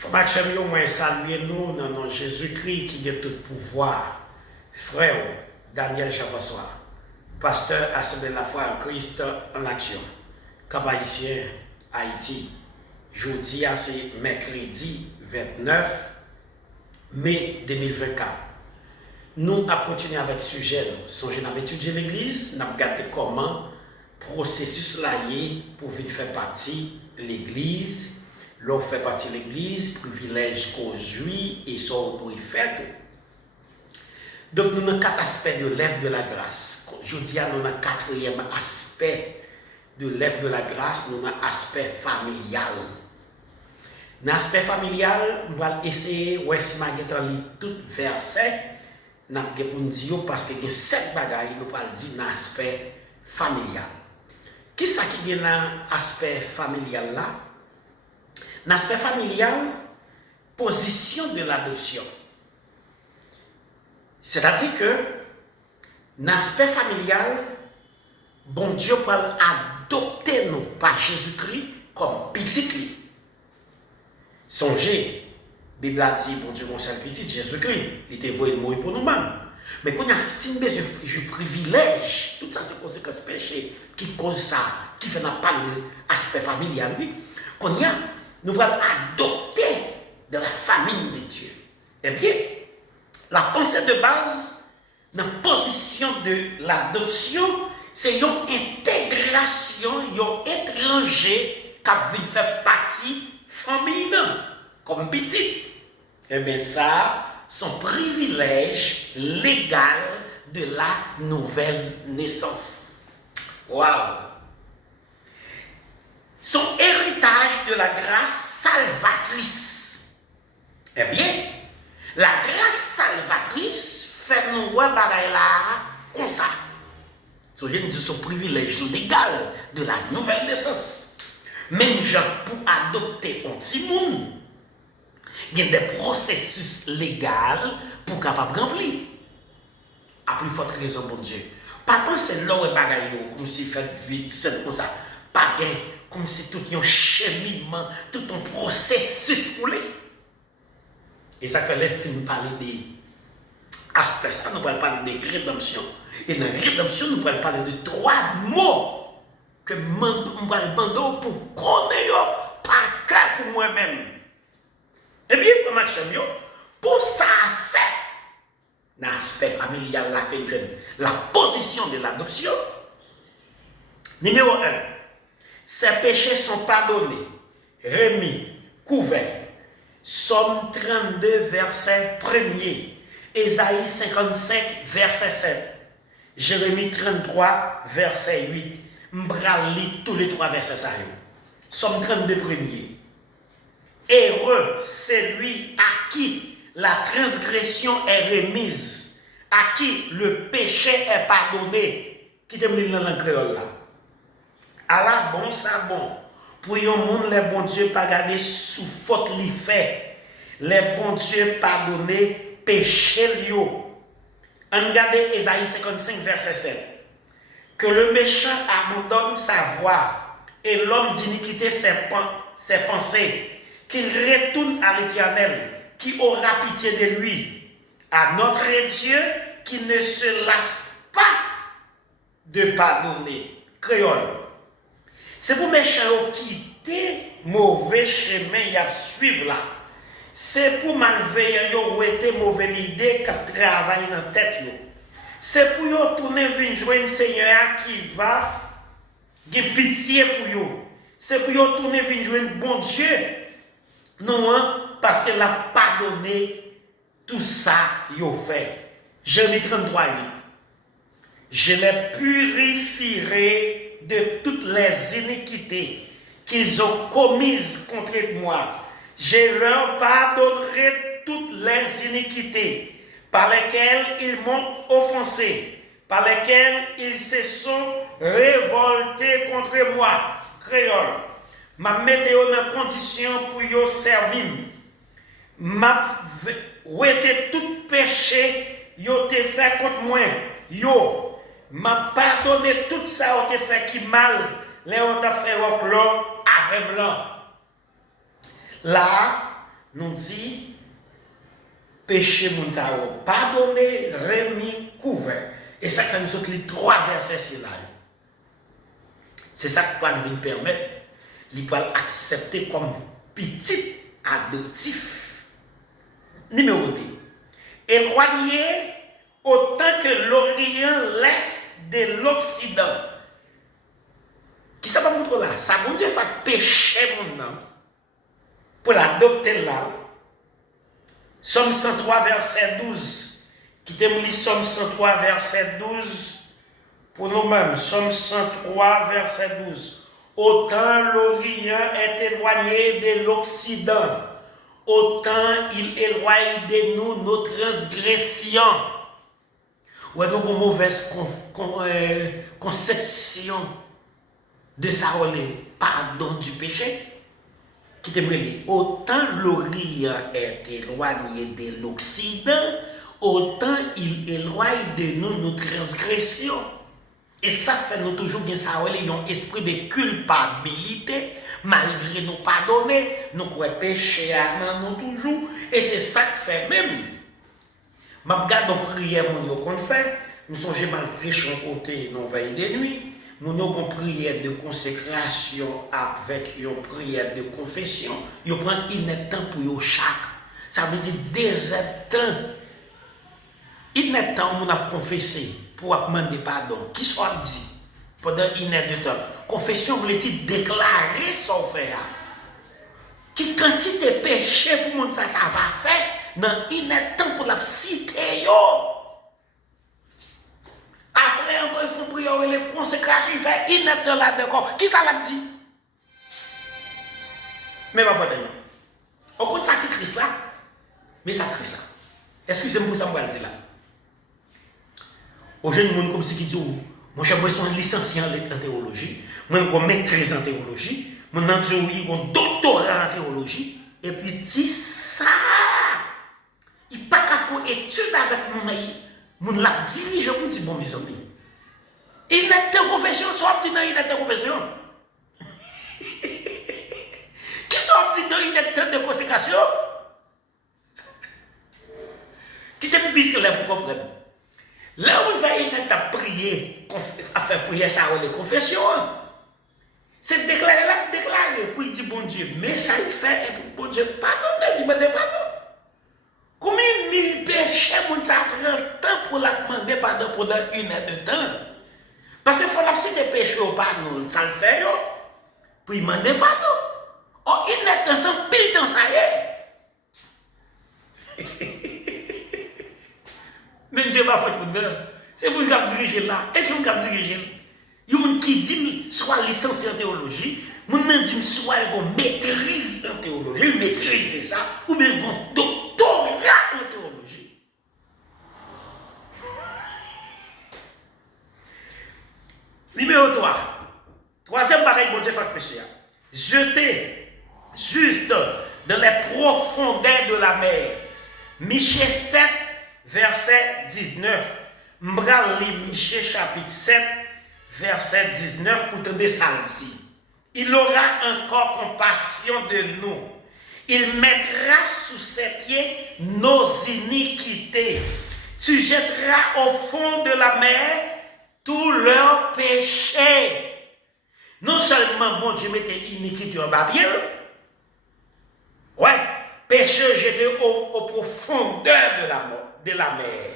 Frère Mathieu, moi saluer nous dans nom Jésus-Christ qui a tout pouvoir. Frère Daniel Jean-François, pasteur Assemblée de la foi en Christ en action, Cap-Haïtien, Haïti. Jeudi, c'est mercredi 29 mai 2024. Nous avons continué avec le sujet. Nous avons étudié l'église, nous avons regardé comment le processus là pour venir faire partie de l'église. L'on fait partie de l'église, privilège qu'on jouit et ça on doit faire tout. Donc nous avons 4 aspects de l'œuvre de la grâce. Je dis à nous avons 4e aspect de l'œuvre de la grâce, nous avons aspect familial. Dans l'aspect familial, nous allons essayer, ouais, si je vais lire tout verset, nous allons dire parce qu'il y a 7 bagailles, nous allons dire dans l'aspect familial. Qui est-ce qui est dans l'aspect familial là? Dans l'aspect familial, position de l'adoption. C'est-à-dire que dans l'aspect familial, bon Dieu peut adopter nous par Jésus-Christ comme petit lui. Songez, la Bible a dit, bon Dieu, mon seul petit, Jésus-Christ, il était voué mourir pour nous-mêmes. Mais quand il y a un privilège, tout ça c'est conséquence péché qui cause ça, qui fait nous parler de l'aspect familial, oui. Quand il y a, nous allons adopter de la famille de Dieu. Eh bien, la pensée de base, dans la position de l'adoption, c'est une intégration, un étranger qui vient faire partie de la famille, comme petit. Eh bien, ça, son privilège légal de la nouvelle naissance. Waouh! Son héritage de la grâce salvatrice. Eh bien, la grâce salvatrice fait nous voir bagaille là comme ça. So, je dis son privilège légal de la nouvelle naissance. Même gens pour adopter un petit monde, il y a des processus légaux pour capable remplir. À plus forte raison, bon Dieu. Pas penser là où bagaille comme si fait vite, c'est comme ça. Pas comme si tout un cheminement, tout un processus pour lui. Et ça fait les films parler des aspects. Ça, nous allons parler de rédemption. Et dans la rédemption, nous allons parler de 3 mots que nous allons demander pour connaître par cas pour moi-même. Eh bien, frère Maxime, pour ça faire, dans l'aspect familial, la position de l'adoption, numéro 1, ses péchés sont pardonnés, remis, couverts. Somme 32, verset 1er. Ésaïe 55, verset 7. Jérémie 33, verset 8. M'brali tous les 3 versets ça. Somme 32, 1er. Heureux, c'est lui à qui la transgression est remise, à qui le péché est pardonné. Qui te dit dans le créole là? Allah bon, ça bon. Pour yon monde, les bons dieux pas garder sous faute li fait. Les bons dieux pardonner péché yo. On regarde Ésaïe 55, verset 7. Que le méchant abandonne sa voie et l'homme d'iniquité ses pensées. Qu'il retourne à l'Éternel, qui aura pitié de lui. À notre Dieu, qui ne se lasse pas de pardonner. Créole. C'est pour méchants qui quitter mauvais chemin y a suivre là. C'est pour malveillant ou était mauvaise idée qui travaille dans la tête yo. C'est pour yo tourner venir joindre Seigneur qui va de pitié pour yo. C'est pour yo tourner venir joindre bon Dieu. Non, hein, parce qu'il a pardonné tout ça yo fait. Jérémie 33, 8. Je les purifierai de toutes les iniquités qu'ils ont commises contre moi. Je leur pardonnerai toutes les iniquités par lesquelles ils m'ont offensé, par lesquelles ils se sont révoltés contre moi. Créole. Ma météo dans condition pour yo servir. Ma ouete tout péché yo te fait contre moi. Yo m'a pardonné tout ça on te fait qui mal, les on t'a fait reclo avec blanc. Là, nous dit péché moun sa yo pardonné, remis, couvert. Et ça fait nous sortir les 3 versets là. C'est ça qui va nous permettre il peut accepter comme petit adoptif. Numéro 2. Éloigné autant que l'Orient laisse de l'Occident. Qui ça va montrer là? Ça bon Dieu fait pécher mon nom pour l'adopter là. Somme 103 verset 12. Qui te lit Somme 103 verset 12 pour nous-mêmes. Somme 103 verset 12. Autant l'Orient est éloigné de l'Occident, autant il éloigne de nous nos transgressions. Ou est-ce une mauvaise conception de ça, pardon du péché? Qui te dit, autant l'Orient est éloigné de l'Occident, autant il éloigne de nous nos transgressions. Et ça fait nous toujours bien ça, un esprit de culpabilité, malgré nous pardonner, nous croyons péché à nous toujours. Et c'est ça que fait même. Je regarde nos prières qu'on fait, nous sommes mal prêcher en côté, nous veillons des nuits, nous avons une prière de consécration avec une prière de confession, nous prenons un temps pour chaque. Ça veut dire des temps. Il n'est temps où on a confessé pour demander pardon. Qui soit dit pendant une heure de temps. Confession voulait dire déclarer son fait. Qui quantité de péché pour monde ça t'a fait dans une heure de temps pour la citer yo. Après encore il faut prier les consécrations il fait une heure de temps là d'accord. Qui ça l'a dit? Mais pas faute. On compte ça qui Christ là. Mais ça Christ là. Excusez-moi pour ça me dire là. Aux jeunes monde comme si qui dit mon cher moi suis licencié en théologie, moi je maîtrise en théologie, moi j'ai un doctorat en théologie et puis dit ça il pas qu'à faire étude avec mon la dirige pour dire bon mes amis. Il n'est pas confession soit dit dans il n'est pas confession. Qui soit dit dans il n'est pas de consécration? Qui te dit que là pour comprendre. Là où il va être à prier, à faire prier ça les confessions, c'est déclarer, pour dire bon Dieu, mais ça il fait, et pour bon Dieu, pardonne, il me demande pardon. Combien de mille péchés, ça prend temps pour la demander pardon pendant une heure de temps? Parce qu'il faut la citer péché au pardon, ça le fait, pour il demander pardon. Oh, une heure de temps, pile temps, ça y est. Mais Dieu va faire tout le c'est vous qui dirigez là. Et puis vous qui dirigez. Il y a des gens qui disent soit licencié en théologie, mon dit soit une maîtrise en théologie, il maîtrise ça, ou bien un doctorat en théologie. Numéro 3. Troisième pareil, bon Dieu fait péché. Jeter juste dans les profondeurs de la mer. Michée 7. Verset 19. M'bral li Michée chapitre 7, verset 19 pour te ça dit. Il aura encore compassion de nous. Il mettra sous ses pieds nos iniquités. Tu jetteras au fond de la mer tous leurs péchés. Non seulement bon Dieu mettait iniquité en bas bien. Ouais, péché jeté aux profondeurs de la mer.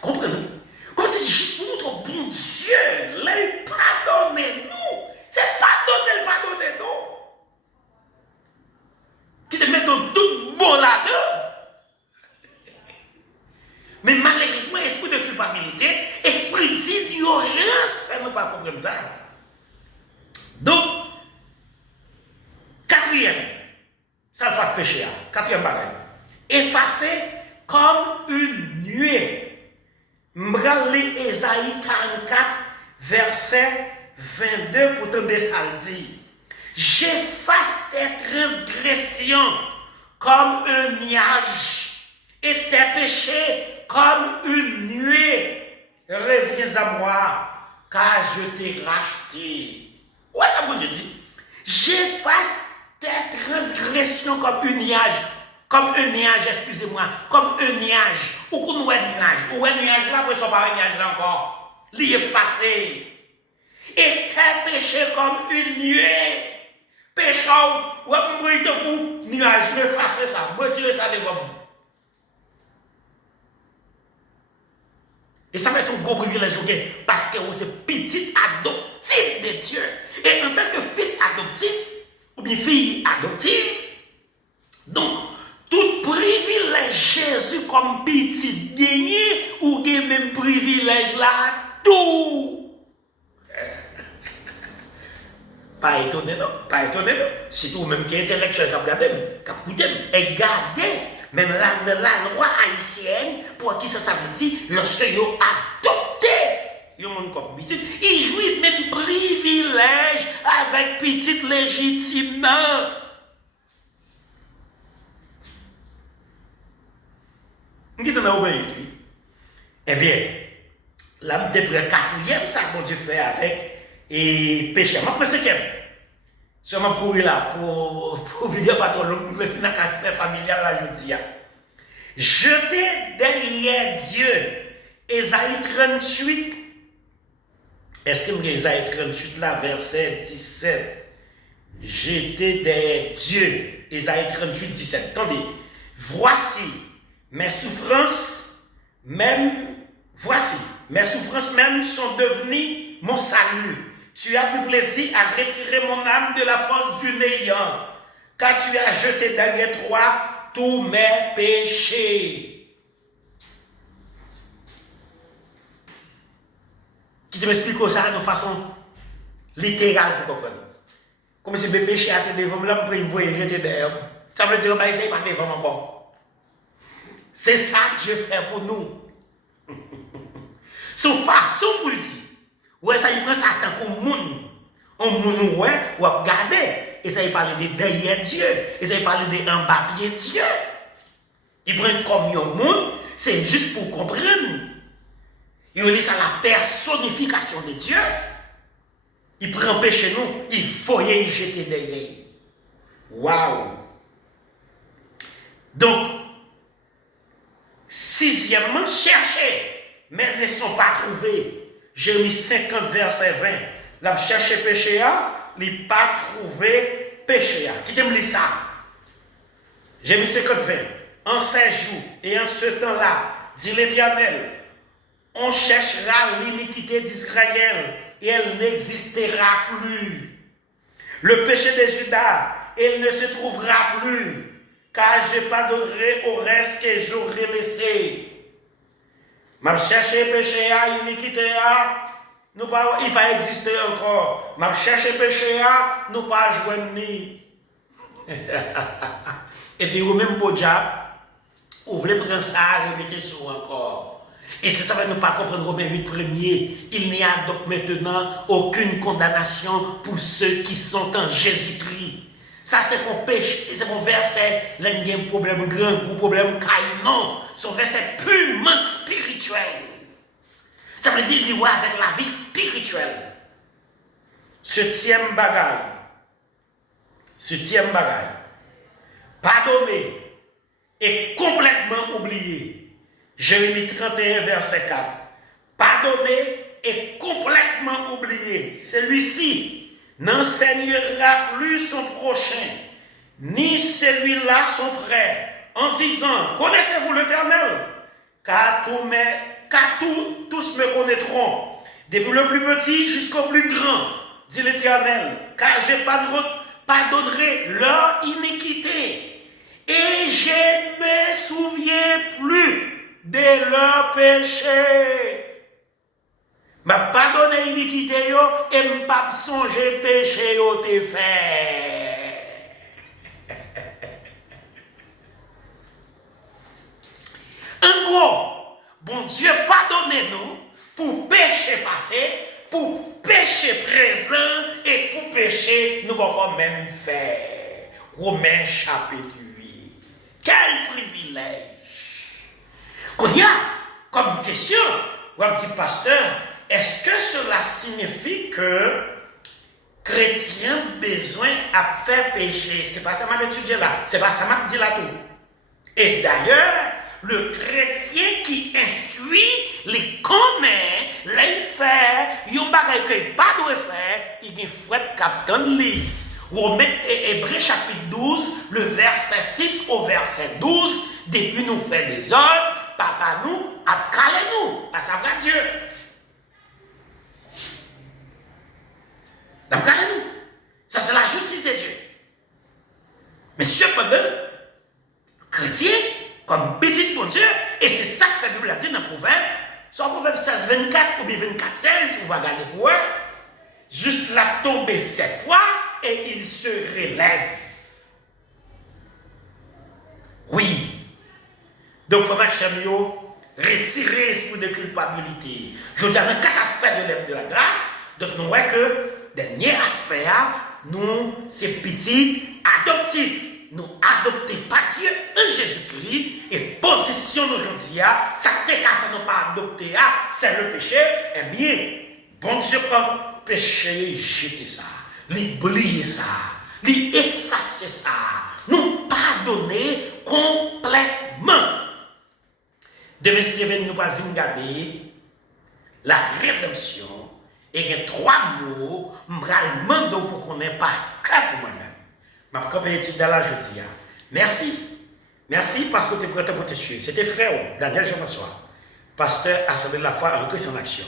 Comprenez? Comme si juste pour notre bon Dieu, il pardonne nous. C'est pardonner nous. Qui te met tout bon là-dedans. Mais malheureusement, esprit de culpabilité, esprit d'ignorance, fait nous pas comprendre ça. Donc, quatrième, ça fait péché. Quatrième bagaille. Effacé comme une nuée. M'brali Esaïe 44, verset 22 pour te descendre. J'efface tes transgressions comme un nuage et tes péchés comme une nuée. Reviens à moi, car je t'ai racheté. Où est-ce que Dieu dit? J'efface tes transgressions comme un nuage, excusez-moi, comme un nuage, ou qu'on voit un nuage, ou un nuage là, après ça pas un nuage là encore, l'y effacé. Et tes péchés comme une nuée, pécheur, ou un bruit de vous, nuage, me fasse ça, retirez ça devant vous. Et ça fait son gros privilège, parce que vous êtes petit adoptif de Dieu. Et en tant que fils adoptif, ou bien fille adoptive, donc, tout privilège Jésus comme petit gagné, ou bien même privilège là, tout. Pas étonné, non? Pas étonné, non? Surtout même qui est intellectuel, qui a regardé, qui a écouté, et gardé. Même la loi haïtienne, pour qui ça veut dire, lorsque vous adopté, vous comme petit, il jouit même privilège avec petit légitimement. Qui t'en a obéi? Eh bien, là, depuis le quatrième, ça que Dieu fait avec et péché. Ma après cinquième. Je vais courir là pour vivre pas trop long, pour finir la casse familiale là, je dis. Jeter derrière Dieu. Ésaïe 38. Est-ce que Ésaïe 38 là, verset 17? Jeter derrière Dieu. Ésaïe 38, 17. Attendez. Voici mes souffrances même sont devenues mon salut. Tu as pris plaisir à retirer mon âme de la force du néant, car tu as jeté derrière toi tous mes péchés. Qui te m'explique ça de façon littérale pour comprendre. Comme si mes péchés étaient devant moi, je me jeter derrière. Ça veut dire que je ne pas devant encore. C'est ça que Dieu fait pour nous. Son façon pour le dire. Ouais, ça il prend ça tant qu'on monde. On monde ouais, ou regarder. Et ça il parle de derrière Dieu. Et ça il parle de en papier Dieu. Il prend comme un monde, c'est juste pour comprendre. Il dit ça la personnification de Dieu. Il prend péché nous, il faut y jeter derrière. Waouh! Donc, sixièmement, cherchez, mais ne sont pas trouvés. Jérémie 50, verset 20. La chercher péché, il n'a pas trouvé péché. Qui te me dit ça? Jérémie 50, 20. En ces jours et en ce temps-là, dit l'Éternel, on cherchera l'iniquité d'Israël et elle n'existera plus. Le péché de Juda, il ne se trouvera plus, car je pardonnerai au reste que j'aurai laissé. M'a cherché péché à iniquité nous pas il pas exister encore. M'a cherché péché à nous pas joindre ni. Et puis vous même pour diable, vous voulez prendre ça répéter sur encore. Et c'est ça va ne pas comprendre Romains 8 premier. Il n'y a donc maintenant aucune condamnation pour ceux qui sont en Jésus-Christ. Ça c'est mon péché, c'est mon verset, là il y a un problème grand, un problème caïn, non. Son verset purement spirituel. Ça veut dire qu'il y a avec la vie spirituelle. Septième bagaille. Pardonner et complètement oublier. Jérémie 31, verset 4. Pardonner et complètement oublier. Celui-ci n'enseignera plus son prochain, ni celui-là son frère, en disant, connaissez-vous l'Éternel? Car tous me connaîtront, depuis le plus petit jusqu'au plus grand, dit l'Éternel, car je pardonnerai leur iniquité, et je ne me souviens plus de leurs péchés. M'a pardonné l'iniquité et m'a pas songé péché yo te fait. En gros, bon Dieu pardonne nous pour péché passé, pour péché présent et pour péché nous pouvons même faire. Romains chapitre 8. Quel privilège! Qu'on y a comme question, ou un petit pasteur, est-ce que cela signifie que chrétien besoin à faire péché. C'est pas ça m'a étudié là. C'est pas ça m'a dit là tout. Et d'ailleurs, le chrétien qui instruit, les connaît, les fait, yon bagay que pas doit faire, il y a frère captain li. Romains et Hébreux chapitre 12, le verset 6 au verset 12, depuis nous faire des ordres, papa nous a calé nous, à savoir Dieu. Donc calé nous. Ça c'est la justice de Dieu. Mais cependant, chrétien, comme petit bon Dieu, et c'est ça que la Bible a dit dans le proverbe, soit proverbe 16, 24 ou bien 24, 16, on va regarder pour eux, juste la tomber 7 fois et il se relève. Oui. Donc, il faut retirer l'esprit de culpabilité. Je veux dire, dans 4 aspects de l'œuvre de la grâce, donc nous voyons que le dernier aspect, nous, c'est petit adoptif. Nous adoptons pas Dieu en Jésus-Christ et position aujourd'hui, ça t'est qu'à faire nous pas adopter, c'est le péché. Eh bien, bon Dieu, pas péché, jeter ça, l'oublier ça, l'effacer ça, nous pardonner complètement. Demain, si nous pas venir regarder la rédemption et il y a 3 mots, je vais pour qu'on n'ait pas qu'à pour moi-même. Ma compétition dans la jeudi. Merci. Merci parce que tu es prêt pour te suivre. C'était frère Daniel Jean-François, pasteur Assemblée de la foi en Christ en action.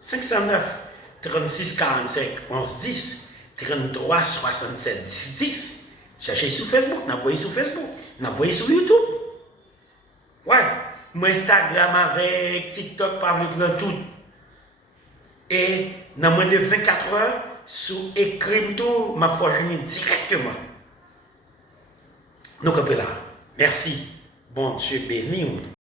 509 36 45 11 10 33 67 10 10. Cherchez sur Facebook, n'envoyez sur Facebook, n'envoyez sur YouTube. Ouais, mon Instagram avec TikTok, pas vous prendre tout. Et dans moins de 24 heures, sous écrit tout, ma foi, je directement. Nous, là. Merci. Bon Dieu béni.